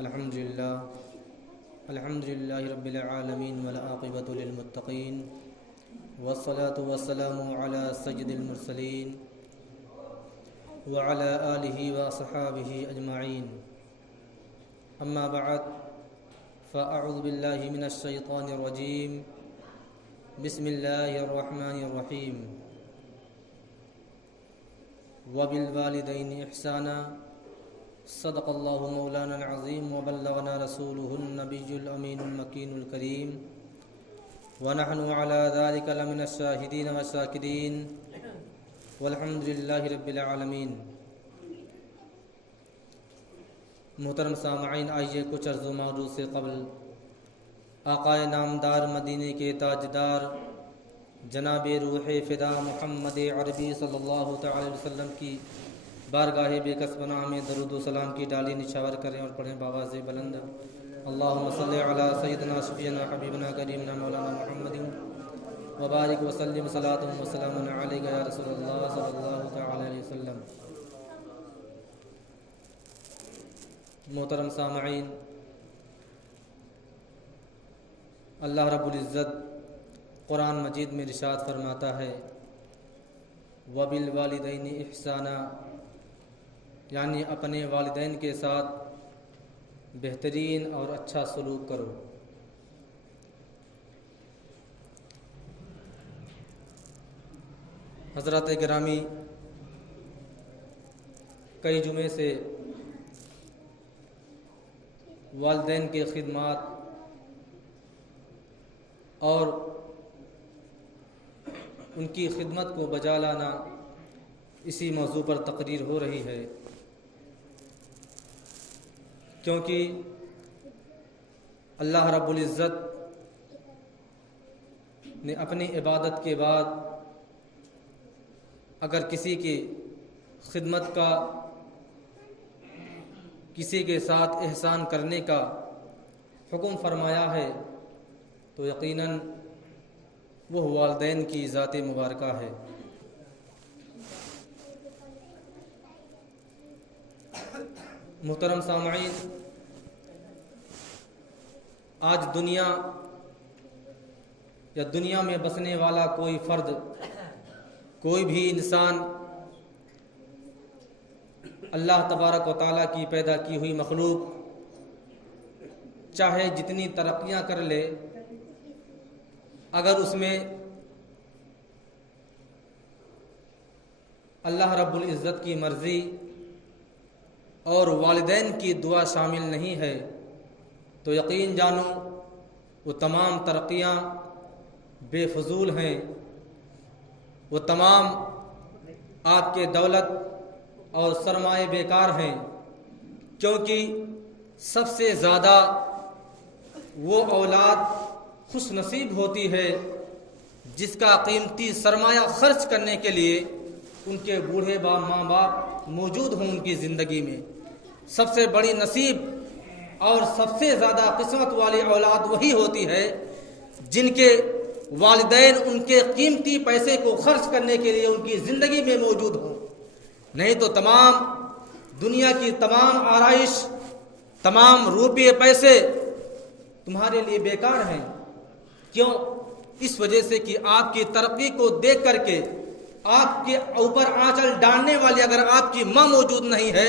الحمد لله رب العالمين والعاقبة للمتقين والصلاة والسلام على سيد المرسلين وعلى آله وصحابه أجمعين. أما بعد فأعوذ بالله من الشيطان الرجيم. بسم الله الرحمن الرحيم. وبالوالدين إحسانا. صدق الله مولانا العظيم وبلغنا رسوله النبي الأمين المكين الكريم ونحن على ذلك لمن الشاهدين والشاكرين والحمد لله رب العالمین. محترم سامعین، آئیے کچھ عرض و معروض سے قبل آقائے نامدار مدینے کے تاجدار جناب روح فدا محمد عربی صلی اللہ تعالی وسلم کی بارگاہ بے کس پناہ میں درود و سلام کی ڈالی نشاور کریں اور پڑھیں بآواز بلند. اللہم صلی علی سیدنا شفیعنا حبیبنا کریمنا مولانا محمد وبارک وسلم صلاۃ و سلام علیک یا رسول اللہ صلی اللہ تعالی علیہ وسلم. محترم سامعین، اللہ رب العزت قرآن مجید میں ارشاد فرماتا ہے وبالوالدین احسانا، یعنی اپنے والدین کے ساتھ بہترین اور اچھا سلوک کرو. حضرات گرامی، کئی جمعے سے والدین کے خدمات اور ان کی خدمت کو بجا لانا اسی موضوع پر تقریر ہو رہی ہے، کیونکہ اللہ رب العزت نے اپنی عبادت کے بعد اگر کسی کی خدمت کا، کسی کے ساتھ احسان کرنے کا حکم فرمایا ہے تو یقیناً وہ والدین کی ذات مبارکہ ہے. محترم سامعین، آج دنیا میں بسنے والا کوئی فرد، کوئی بھی انسان، اللہ تبارک و تعالیٰ کی پیدا کی ہوئی مخلوق چاہے جتنی ترقیاں کر لے، اگر اس میں اللہ رب العزت کی مرضی اور والدین کی دعا شامل نہیں ہے تو یقین جانو وہ تمام ترقیاں بے فضول ہیں، وہ تمام آپ کے دولت اور سرمایہ بیکار ہیں. کیونکہ سب سے زیادہ وہ اولاد خوش نصیب ہوتی ہے جس کا قیمتی سرمایہ خرچ کرنے کے لیے ان کے بوڑھے ماں باپ موجود ہوں ان کی زندگی میں. سب سے بڑی نصیب اور سب سے زیادہ قسمت والی اولاد وہی ہوتی ہے جن کے والدین ان کے قیمتی پیسے کو خرچ کرنے کے لیے ان کی زندگی میں موجود ہوں. نہیں تو تمام دنیا کی تمام آرائش، تمام روپے پیسے تمہارے لیے بیکار ہیں. کیوں؟ اس وجہ سے کہ آپ کی ترقی کو دیکھ کر کے آپ کے اوپر آنچل ڈالنے والی اگر آپ کی ماں موجود نہیں ہے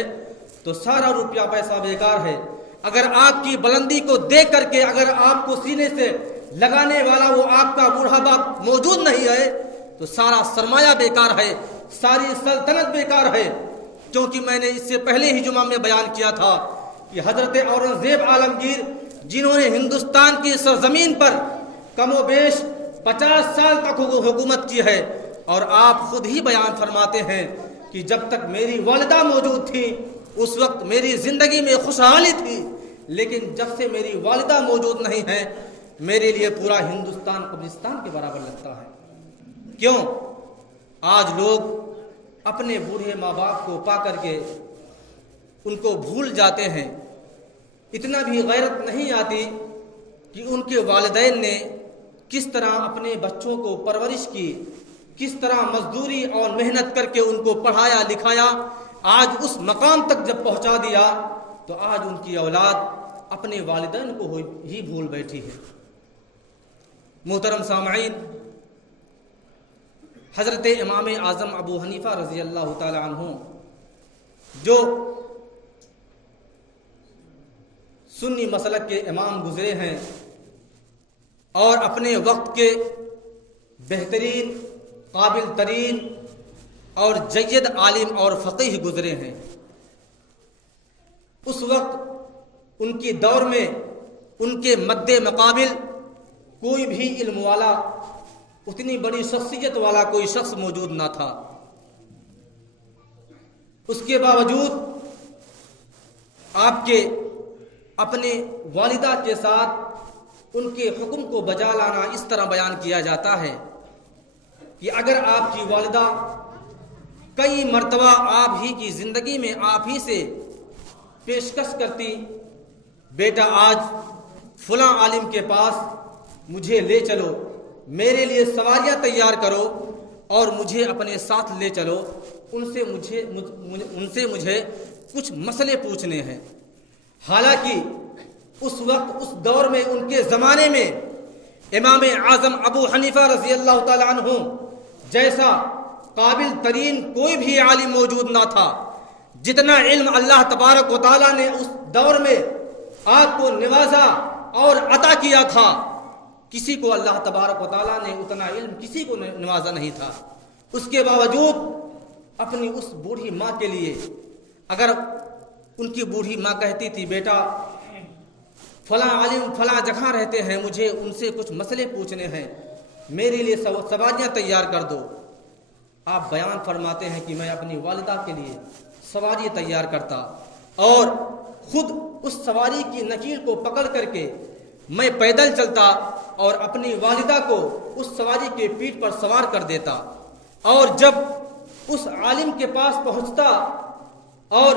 تو سارا روپیہ پیسہ بیکار ہے. اگر آپ کی بلندی کو دیکھ کر کے اگر آپ کو سینے سے لگانے والا وہ آپ کا بوڑھا باپ موجود نہیں ہے تو سارا سرمایہ بیکار ہے، ساری سلطنت بیکار ہے. کیونکہ میں نے اس سے پہلے ہی جمعہ میں بیان کیا تھا کہ حضرت اورنگزیب عالمگیر جنہوں نے ہندوستان کی سرزمین پر کم و بیش 50 سال تک حکومت کی ہے، اور آپ خود ہی بیان فرماتے ہیں کہ جب تک میری والدہ موجود تھی اس وقت میری زندگی میں خوشحالی تھی، لیکن جب سے میری والدہ موجود نہیں ہے میرے لیے پورا ہندوستان قبرستان کے برابر لگتا ہے. کیوں؟ آج لوگ اپنے بوڑھے ماں باپ کو پا کر کے ان کو بھول جاتے ہیں. اتنا بھی غیرت نہیں آتی کہ ان کے والدین نے کس طرح اپنے بچوں کو پرورش کی، کس طرح مزدوری اور محنت کر کے ان کو پڑھایا لکھایا، آج اس مقام تک جب پہنچا دیا تو آج ان کی اولاد اپنے والدین کو ہی بھول بیٹھی ہے۔ محترم سامعین، حضرت امام اعظم ابو حنیفہ رضی اللہ تعالی عنہ جو سنی مسلک کے امام گزرے ہیں اور اپنے وقت کے بہترین، قابل ترین اور جید عالم اور فقیہ گزرے ہیں، اس وقت ان کی دور میں ان کے مد مقابل کوئی بھی علم والا، اتنی بڑی شخصیت والا کوئی شخص موجود نہ تھا۔ اس کے باوجود آپ کے اپنے والدہ کے ساتھ ان کے حکم کو بجا لانا اس طرح بیان کیا جاتا ہے کہ اگر آپ کی والدہ کئی مرتبہ آپ ہی کی زندگی میں آپ ہی سے پیشکش کرتی، بیٹا آج فلاں عالم کے پاس مجھے لے چلو، میرے لیے سواریاں تیار کرو اور مجھے اپنے ساتھ لے چلو، ان سے مجھے کچھ مسئلے پوچھنے ہیں۔ حالانکہ اس وقت، اس دور میں، ان کے زمانے میں امام اعظم ابو حنیفہ رضی اللہ تعالی عنہ جیسا قابل ترین کوئی بھی عالم موجود نہ تھا۔ جتنا علم اللہ تبارک و تعالیٰ نے اس دور میں آپ کو نوازا اور عطا کیا تھا، کسی کو اللہ تبارک و تعالیٰ نے اتنا علم کسی کو نوازا نہیں تھا۔ اس کے باوجود اپنی اس بوڑھی ماں کے لیے، اگر ان کی بوڑھی ماں کہتی تھی بیٹا فلاں عالم فلاں جگہ رہتے ہیں، مجھے ان سے کچھ مسئلے پوچھنے ہیں، میرے لیے سواریاں تیار کر دو، آپ بیان فرماتے ہیں کہ میں اپنی والدہ کے لیے سواری تیار کرتا اور خود اس سواری کی نکیل کو پکڑ کر کے میں پیدل چلتا اور اپنی والدہ کو اس سواری کے پیٹھ پر سوار کر دیتا، اور جب اس عالم کے پاس پہنچتا اور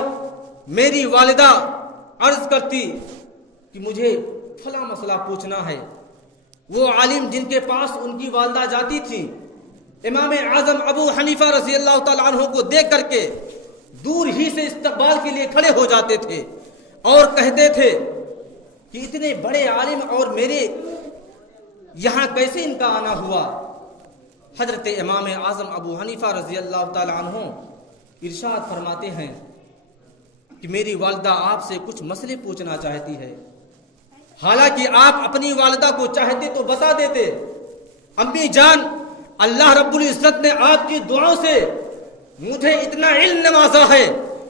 میری والدہ عرض کرتی کہ مجھے فلاں مسئلہ پوچھنا ہے، وہ عالم جن کے پاس ان کی والدہ جاتی تھی امام اعظم ابو حنیفہ رضی اللہ تعالیٰ عنہ کو دیکھ کر کے دور ہی سے استقبال کے لیے کھڑے ہو جاتے تھے اور کہتے تھے کہ اتنے بڑے عالم اور میرے یہاں کیسے ان کا آنا ہوا۔ حضرت امام اعظم ابو حنیفہ رضی اللہ تعالی عنہ ارشاد فرماتے ہیں کہ میری والدہ آپ سے کچھ مسئلے پوچھنا چاہتی ہے، حالانکہ آپ اپنی والدہ کو چاہتے تو بتا دیتے، امی جان اللہ رب العزت نے آپ کی دعاؤں سے مجھے اتنا علم نوازا ہے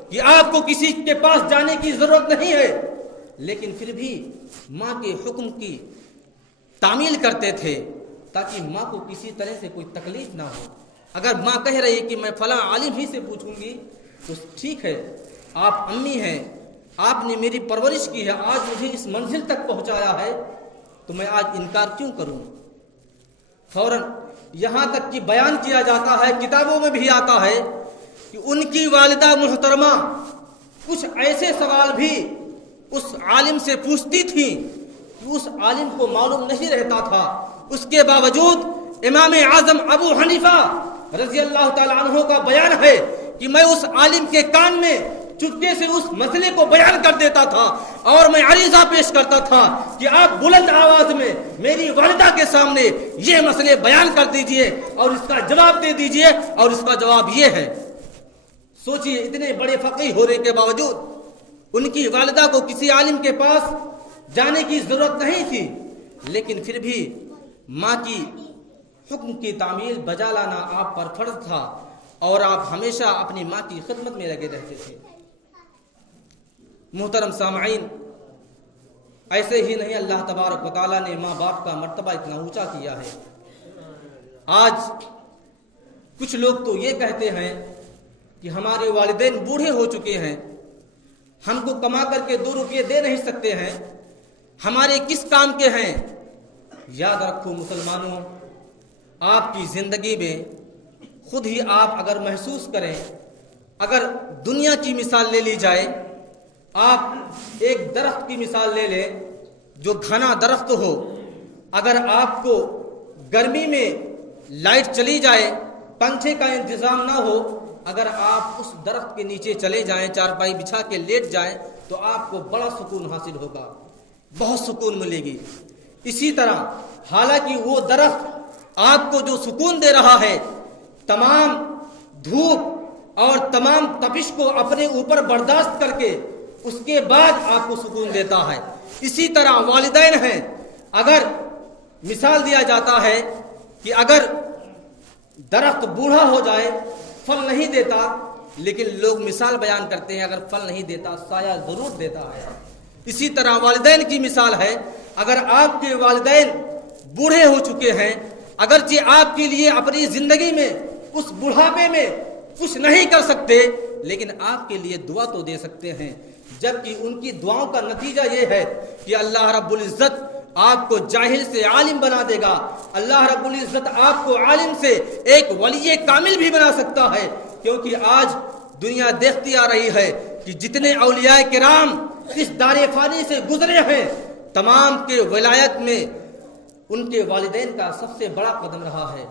کہ آپ کو کسی کے پاس جانے کی ضرورت نہیں ہے، لیکن پھر بھی ماں کے حکم کی تعمیل کرتے تھے تاکہ ماں کو کسی طرح سے کوئی تکلیف نہ ہو۔ اگر ماں کہہ رہی کہ میں فلاں عالم ہی سے پوچھوں گی تو ٹھیک ہے، آپ امی ہیں، آپ نے میری پرورش کی ہے، آج مجھے اس منزل تک پہنچایا ہے، تو میں آج انکار کیوں کروں؟ فوراً یہاں تک کہ بیان کیا جاتا ہے، کتابوں میں بھی آتا ہے کہ ان کی والدہ محترمہ کچھ ایسے سوال بھی اس عالم سے پوچھتی تھی کہ اس عالم کو معلوم نہیں رہتا تھا، اس کے باوجود امام اعظم ابو حنیفہ رضی اللہ تعالی عنہ کا بیان ہے کہ میں اس عالم کے کان میں چپکے سے اس مسئلے کو بیان کر دیتا تھا اور میں عریضہ پیش کرتا تھا کہ آپ بلند آواز میں میری والدہ کے سامنے یہ مسئلے بیان کر دیجئے اور اس کا جواب دے دیجئے، اور اس کا جواب یہ ہے۔ سوچئے اتنے بڑے فقیہ ہونے کے باوجود ان کی والدہ کو کسی عالم کے پاس جانے کی ضرورت نہیں تھی، لیکن پھر بھی ماں کی حکم کی تعمیل بجا لانا آپ پر فرض تھا اور آپ ہمیشہ اپنی ماں کی خدمت میں لگے رہتے تھے۔ محترم سامعین، ایسے ہی نہیں اللہ تبارک و تعالیٰ نے ماں باپ کا مرتبہ اتنا اونچا کیا ہے۔ آج کچھ لوگ تو یہ کہتے ہیں کہ ہمارے والدین بوڑھے ہو چکے ہیں، ہم کو کما کر کے 2 روپے دے نہیں سکتے ہیں، ہمارے کس کام کے ہیں؟ یاد رکھو مسلمانوں، آپ کی زندگی میں خود ہی آپ اگر محسوس کریں، اگر دنیا کی مثال لے لی جائے، آپ ایک درخت کی مثال لے لیں جو گھنا درخت ہو، اگر آپ کو گرمی میں لائٹ چلی جائے، پنکھے کا انتظام نہ ہو، اگر آپ اس درخت کے نیچے چلے جائیں، چارپائی بچھا کے لیٹ جائیں تو آپ کو بڑا سکون حاصل ہوگا، بہت سکون ملے گی۔ اسی طرح حالانکہ وہ درخت آپ کو جو سکون دے رہا ہے، تمام دھوپ اور تمام تپش کو اپنے اوپر برداشت کر کے اس کے بعد آپ کو سکون دیتا ہے، اسی طرح والدین ہیں۔ اگر مثال دیا جاتا ہے کہ اگر درخت بوڑھا ہو جائے پھل نہیں دیتا، لیکن لوگ مثال بیان کرتے ہیں اگر پھل نہیں دیتا سایہ ضرور دیتا ہے۔ اسی طرح والدین کی مثال ہے، اگر آپ کے والدین بوڑھے ہو چکے ہیں، اگرچہ آپ کے لیے اپنی زندگی میں اس بڑھاپے میں کچھ نہیں کر سکتے، لیکن آپ کے لیے دعا تو دے سکتے ہیں، جبکہ ان کی دعاؤں کا نتیجہ یہ ہے کہ اللہ رب العزت آپ کو جاہل سے عالم بنا دے گا، اللہ رب العزت آپ کو عالم سے ایک ولی کامل بھی بنا سکتا ہے، کیونکہ آج دنیا دیکھتی آ رہی ہے کہ جتنے اولیاء کرام اس دار فانی سے گزرے ہیں، تمام کے ولایت میں ان کے والدین کا سب سے بڑا قدم رہا ہے۔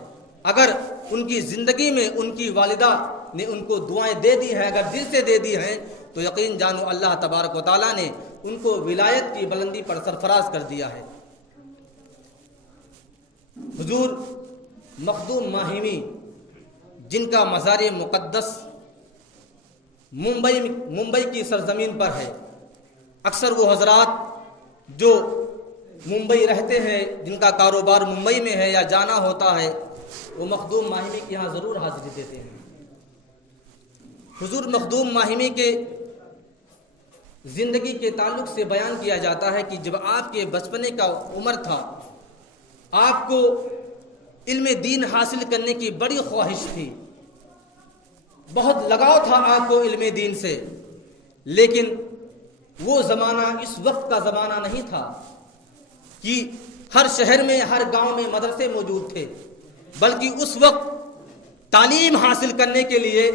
اگر ان کی زندگی میں ان کی والدہ نے ان کو دعائیں دے دی ہیں، اگر دل سے دے دی ہیں، تو یقین جانو اللہ تبارک و تعالیٰ نے ان کو ولایت کی بلندی پر سرفراز کر دیا ہے۔ حضور مخدوم ماہمی جن کا مزار مقدس ممبئی کی سرزمین پر ہے، اکثر وہ حضرات جو ممبئی رہتے ہیں، جن کا کاروبار ممبئی میں ہے یا جانا ہوتا ہے، وہ مخدوم ماہمی کے یہاں ضرور حاضری دیتے ہیں۔ حضور مخدوم ماہمی کے زندگی کے تعلق سے بیان کیا جاتا ہے کہ جب آپ کے بچپنے کا عمر تھا، آپ کو علم دین حاصل کرنے کی بڑی خواہش تھی، بہت لگاؤ تھا آپ کو علم دین سے، لیکن وہ زمانہ اس وقت کا زمانہ نہیں تھا کہ ہر شہر میں ہر گاؤں میں مدرسے موجود تھے، بلکہ اس وقت تعلیم حاصل کرنے کے لیے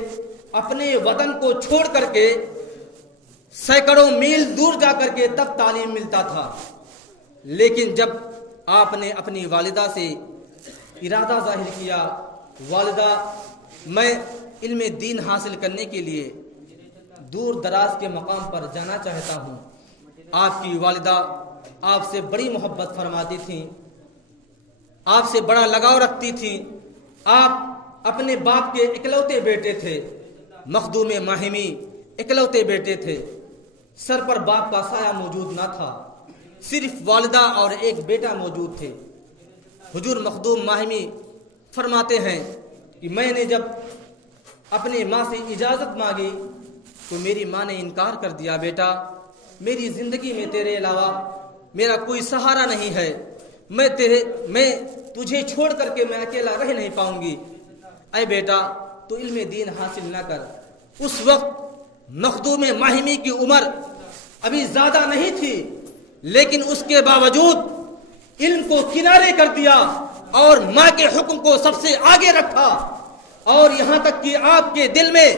اپنے وطن کو چھوڑ کر کے سینکڑوں میل دور جا کر کے تب تعلیم ملتا تھا۔ لیکن جب آپ نے اپنی والدہ سے ارادہ ظاہر کیا، والدہ میں علم دین حاصل کرنے کے لیے دور دراز کے مقام پر جانا چاہتا ہوں، آپ کی والدہ آپ سے بڑی محبت فرماتی تھیں، آپ سے بڑا لگاؤ رکھتی تھیں، آپ اپنے باپ کے اکلوتے بیٹے تھے، مخدوم ماہمی اکلوتے بیٹے تھے، سر پر باپ کا سایہ موجود نہ تھا، صرف والدہ اور ایک بیٹا موجود تھے۔ حضور مخدوم ماہمی فرماتے ہیں کہ میں نے جب اپنے ماں سے اجازت مانگی تو میری ماں نے انکار کر دیا، بیٹا میری زندگی میں تیرے علاوہ میرا کوئی سہارا نہیں ہے، میں تجھے چھوڑ کر کے میں اکیلا رہ نہیں پاؤں گی، اے بیٹا تو علم دین حاصل نہ کر۔ اس وقت مخدوم ماہمی کی عمر ابھی زیادہ نہیں تھی، لیکن اس کے باوجود علم کو کنارے کر دیا اور ماں کے حکم کو سب سے آگے رکھا، اور یہاں تک کہ آپ کے دل میں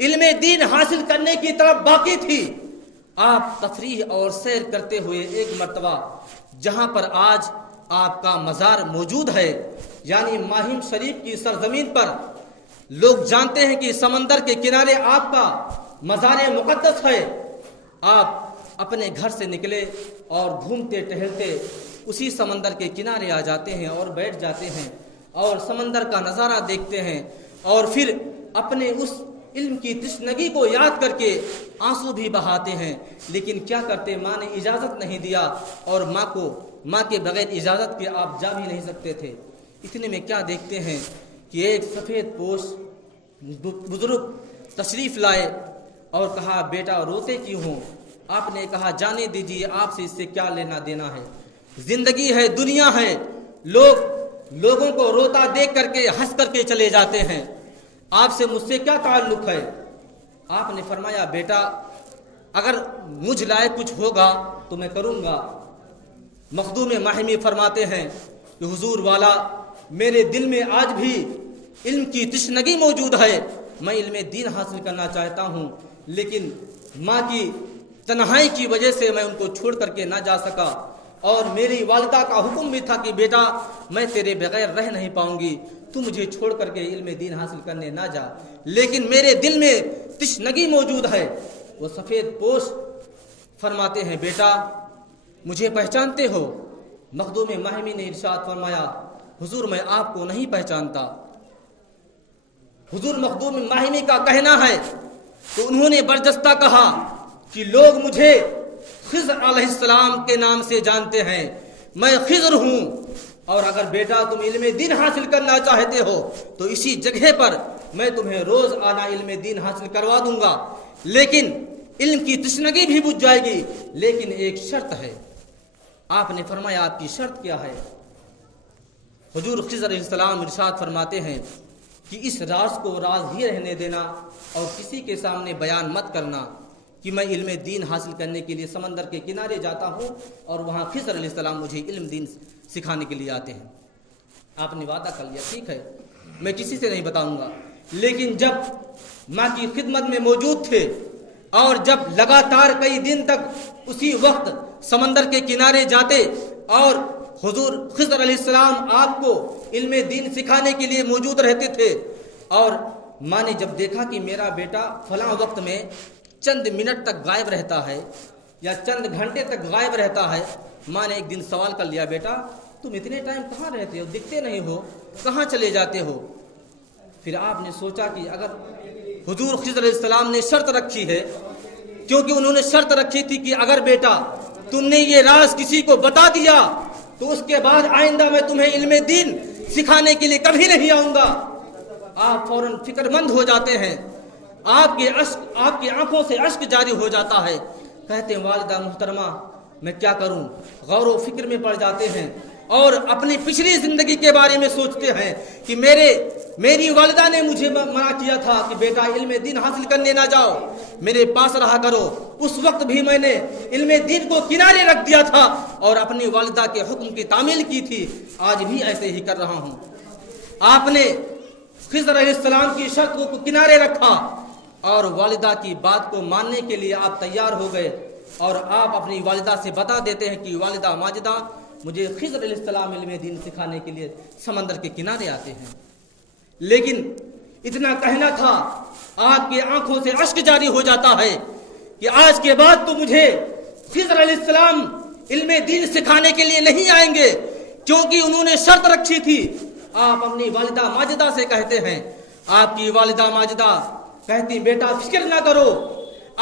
علم دین حاصل کرنے کی طرف باقی تھی۔ آپ تفریح اور سیر کرتے ہوئے ایک مرتبہ جہاں پر آج آپ کا مزار موجود ہے، یعنی ماہم شریف کی سرزمین پر، لوگ جانتے ہیں کہ سمندر کے کنارے آپ کا مزار مقدس ہے، آپ اپنے گھر سے نکلے اور گھومتے ٹہلتے اسی سمندر کے کنارے آ جاتے ہیں اور بیٹھ جاتے ہیں اور سمندر کا نظارہ دیکھتے ہیں، اور پھر اپنے اس علم کی تشنگی کو یاد کر کے آنسو بھی بہاتے ہیں۔ لیکن کیا کرتے، ماں نے اجازت نہیں دیا، اور ماں کے بغیر اجازت کے آپ جا بھی نہیں سکتے تھے۔ اتنے میں کیا دیکھتے ہیں کہ ایک سفید پوش بزرگ تشریف لائے اور کہا، بیٹا روتے کیوں ہو؟ آپ نے کہا، جانے دیجیے، آپ سے اس سے کیا لینا دینا ہے، زندگی ہے، دنیا ہے، لوگوں کو روتا دیکھ کر کے ہنس کر کے چلے جاتے ہیں، آپ سے مجھ سے کیا تعلق ہے؟ آپ نے فرمایا، بیٹا اگر مجھ لائق کچھ ہوگا تو میں کروں گا۔ مخدوم ماہمی فرماتے ہیں کہ حضور والا، میرے دل میں آج بھی علم کی تشنگی موجود ہے، میں علم دین حاصل کرنا چاہتا ہوں، لیکن ماں کی تنہائی کی وجہ سے میں ان کو چھوڑ کر کے نہ جا سکا، اور میری والدہ کا حکم بھی تھا کہ بیٹا میں تیرے بغیر رہ نہیں پاؤں گی، تو مجھے چھوڑ کر کے علم دین حاصل کرنے نہ جا، لیکن میرے دل میں تشنگی موجود ہے۔ وہ سفید پوش فرماتے ہیں بیٹا مجھے پہچانتے ہو؟ مخدوم ماہمی نے ارشاد فرمایا حضور میں آپ کو نہیں پہچانتا۔ حضور مخدوم ماہمی کا کہنا ہے تو انہوں نے برجستہ کہا کہ لوگ مجھے خضر علیہ السلام کے نام سے جانتے ہیں، میں خضر ہوں، اور اگر بیٹا تم علم دین حاصل کرنا چاہتے ہو تو اسی جگہ پر میں تمہیں روز آنا علم دین حاصل کروا دوں گا، لیکن علم کی تشنگی بھی بجھ جائے گی، لیکن ایک شرط ہے۔ آپ نے فرمایا آپ کی شرط کیا ہے؟ حضور خضر علیہ السلام ارشاد فرماتے ہیں کہ اس راز کو راز ہی رہنے دینا اور کسی کے سامنے بیان مت کرنا کہ میں علم دین حاصل کرنے کے لیے سمندر کے کنارے جاتا ہوں اور وہاں خضر علیہ السلام مجھے علم دین سکھانے کے لیے آتے ہیں۔ آپ نے وعدہ کر لیا، ٹھیک ہے میں کسی سے نہیں بتاؤں گا، لیکن جب ماں کی خدمت میں موجود تھے اور جب لگاتار کئی دن تک اسی وقت سمندر کے کنارے جاتے اور حضور خضر علیہ السلام آپ کو علم دین سکھانے کے لیے موجود رہتے تھے، اور ماں نے جب دیکھا کہ میرا بیٹا فلاں وقت میں چند منٹ تک غائب رہتا ہے یا چند گھنٹے تک غائب رہتا ہے، ماں نے ایک دن سوال کر لیا بیٹا تم اتنے ٹائم کہاں رہتے ہو، دکھتے نہیں ہو، کہاں چلے جاتے ہو؟ پھر آپ نے سوچا کہ اگر حضور خضر علیہ السلام نے شرط رکھی ہے، کیونکہ انہوں نے شرط رکھی تھی کہ اگر بیٹا تم نے یہ راز کسی کو بتا دیا تو اس کے بعد آئندہ میں تمہیں علم دین سکھانے کے لیے کبھی نہیں آؤں گا، آپ فوراً فکر مند ہو جاتے ہیں، آپ کی آنکھوں سے اشک جاری ہو جاتا ہے، کہتے ہیں والدہ محترمہ میں کیا کروں، غور و فکر میں پڑ جاتے ہیں اور اپنی پچھلی زندگی کے بارے میں سوچتے ہیں کہ میری والدہ نے مجھے منع کیا تھا کہ بیٹا علم دین حاصل کرنے نہ جاؤ، میرے پاس رہا کرو، اس وقت بھی میں نے علم دین کو کنارے رکھ دیا تھا اور اپنی والدہ کے حکم کی تعمیل کی تھی، آج بھی ایسے ہی کر رہا ہوں۔ آپ نے خضر علیہ السلام کی شرط کو کنارے رکھا اور والدہ کی بات کو ماننے کے لیے آپ تیار ہو گئے، اور آپ اپنی والدہ سے بتا دیتے ہیں کہ والدہ ماجدہ مجھے خضر علیہ السلام علم دین سکھانے کے لیے سمندر کے کنارے آتے ہیں، لیکن اتنا کہنا تھا آپ کی آنکھوں سے اشک جاری ہو جاتا ہے کہ آج کے بعد تو مجھے خضر علیہ السلام علم دین سکھانے کے لیے نہیں آئیں گے، کیونکہ انہوں نے شرط رکھی تھی۔ آپ اپنی والدہ ماجدہ سے کہتے ہیں، آپ کی والدہ ماجدہ کہتی بیٹا فکر نہ کرو،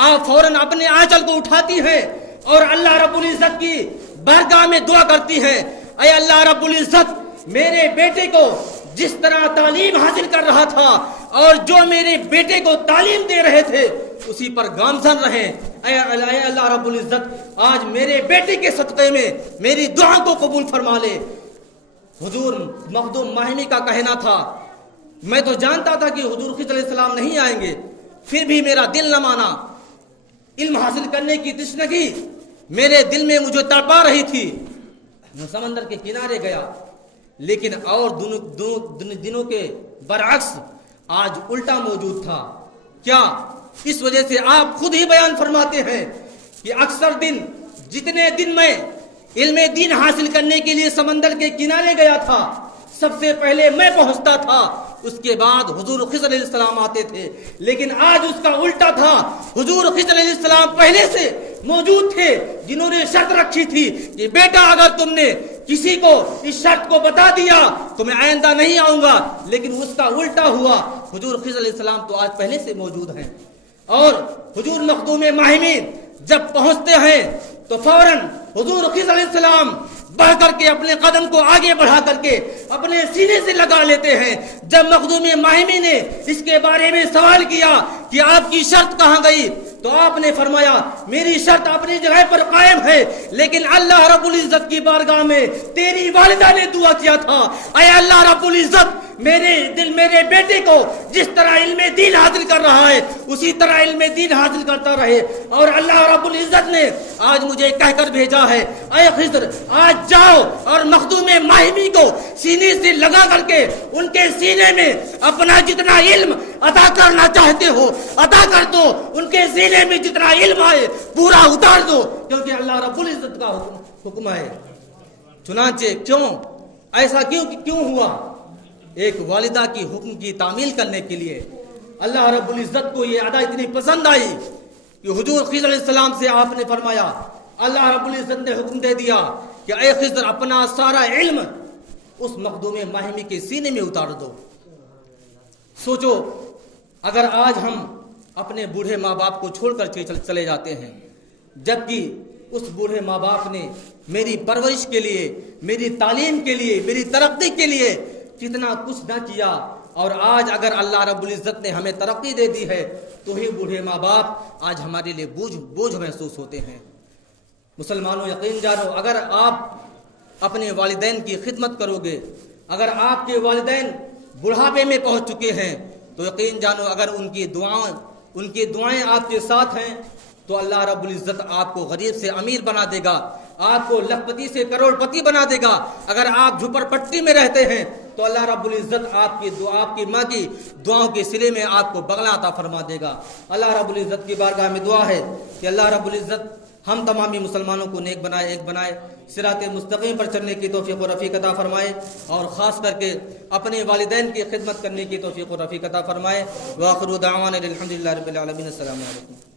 آپ فوراً اپنے آنچل کو اٹھاتی ہیں اور اللہ رب العزت کی بارگاہ میں دعا کرتی ہیں، اے اللہ رب العزت میرے بیٹے کو جس طرح تعلیم حاصل کر رہا تھا اور جو میرے بیٹے کو تعلیم دے رہے تھے اسی پر گامزن رہیں، اے اللہ رب العزت آج میرے بیٹے کے صدقے میں میری دعا کو قبول فرما لے۔ حضور مخدوم ماہمی کا کہنا تھا میں تو جانتا تھا کہ حضور خضر علیہ السلام نہیں آئیں گے، پھر بھی میرا دل نہ مانا، علم حاصل کرنے کی تشنگی میرے دل میں مجھے تڑپا رہی تھی، میں سمندر کے کنارے گیا، لیکن اور دنوں کے برعکس آج الٹا موجود تھا۔ کیا؟ اس وجہ سے آپ خود ہی بیان فرماتے ہیں کہ اکثر جتنے دن میں علم دین حاصل کرنے کے لیے سمندر کے کنارے گیا تھا سب سے پہلے میں پہنچتا تھا، اس کے بعد حضور خضر علیہ السلام آتے تھے، لیکن آج اس کا الٹا تھا، حضور خضر علیہ السلام پہلے سے موجود تھے، جنہوں نے شرط رکھی تھی کہ بیٹا اگر تم نے کسی کو اس شرط کو بتا دیا تو میں آئندہ نہیں آؤں گا، لیکن اس کا الٹا ہوا، حضور خضر علیہ السلام تو آج پہلے سے موجود ہیں، اور حضور مخدوم ماہمی جب پہنچتے ہیں تو فوراً حضور خضر علیہ السلام بڑھ کر کے اپنے قدم کو آگے بڑھا کر کے اپنے سینے سے لگا لیتے ہیں۔ جب مخدوم ماہمی نے اس کے بارے میں سوال کیا کہ آپ کی شرط کہاں گئی تو آپ نے فرمایا میری شرط اپنی جگہ پر قائم ہے، لیکن اللہ رب العزت کی بارگاہ میں تیری والدہ نے دعا کیا تھا، اے اللہ رب العزت میرے بیٹے کو جس طرح علم دین حاصل کر رہا ہے اسی طرح علم دین حاصل کرتا رہے، اور اللہ رب العزت نے آج مجھے کہہ کر بھیجا ہے اے خضر آج جاؤ اور مخدوم ماہمی کو سینے سے لگا کر کے ان کے سینے میں اپنا جتنا علم عطا کرنا چاہتے ہو عطا کر دو، ان کے سینے میں جتنا علم آئے پورا اتار دو، کیونکہ اللہ رب العزت کا حکم ہے۔ چنانچہ ایسا کیوں ہوا؟ ایک والدہ کی حکم کی تعمیل کرنے کے لیے اللہ رب العزت کو یہ ادا اتنی پسند آئی کہ حضور خضر علیہ السلام سے آپ نے فرمایا، اللہ رب العزت نے حکم دے دیا کہ اے خضر اپنا سارا علم اس مخدوم ماہمی کے سینے میں اتار دو۔ سوچو اگر آج ہم اپنے بوڑھے ماں باپ کو چھوڑ کر چلے جاتے ہیں، جبکہ اس بوڑھے ماں باپ نے میری پرورش کے لیے، میری تعلیم کے لیے، میری ترقی کے لیے کتنا کچھ نہ کیا، اور آج اگر اللہ رب العزت نے ہمیں ترقی دے دی ہے تو ہی بوڑھے ماں باپ آج ہمارے لیے بوجھ محسوس ہوتے ہیں۔ مسلمانوں یقین جانو، اگر آپ اپنے والدین کی خدمت کرو گے، اگر آپ کے والدین بڑھاپے میں پہنچ چکے ہیں تو یقین جانو اگر ان کی دعائیں آپ کے ساتھ ہیں تو اللہ رب العزت آپ کو غریب سے امیر بنا دے گا، آپ کو لکھ پتی سے کروڑ پتی بنا دے گا۔ اگر آپ جھپڑ پٹی میں رہتے ہیں تو اللہ رب العزت آپ کی ماں کی دعاؤں کے صلے میں آپ کو بغلہ عطا فرما دے گا۔ اللہ رب العزت کی بارگاہ میں دعا ہے کہ اللہ رب العزت ہم تمامی مسلمانوں کو نیک بنائے، ایک بنائے، صراط مستقیم پر چلنے کی توفیق و رفیق عطا فرمائے، اور خاص کر کے اپنے والدین کی خدمت کرنے کی توفیق و رفیق عطا فرمائے۔ وآخر دعوانا الحمدللہ رب العالمین۔ السلام علیکم۔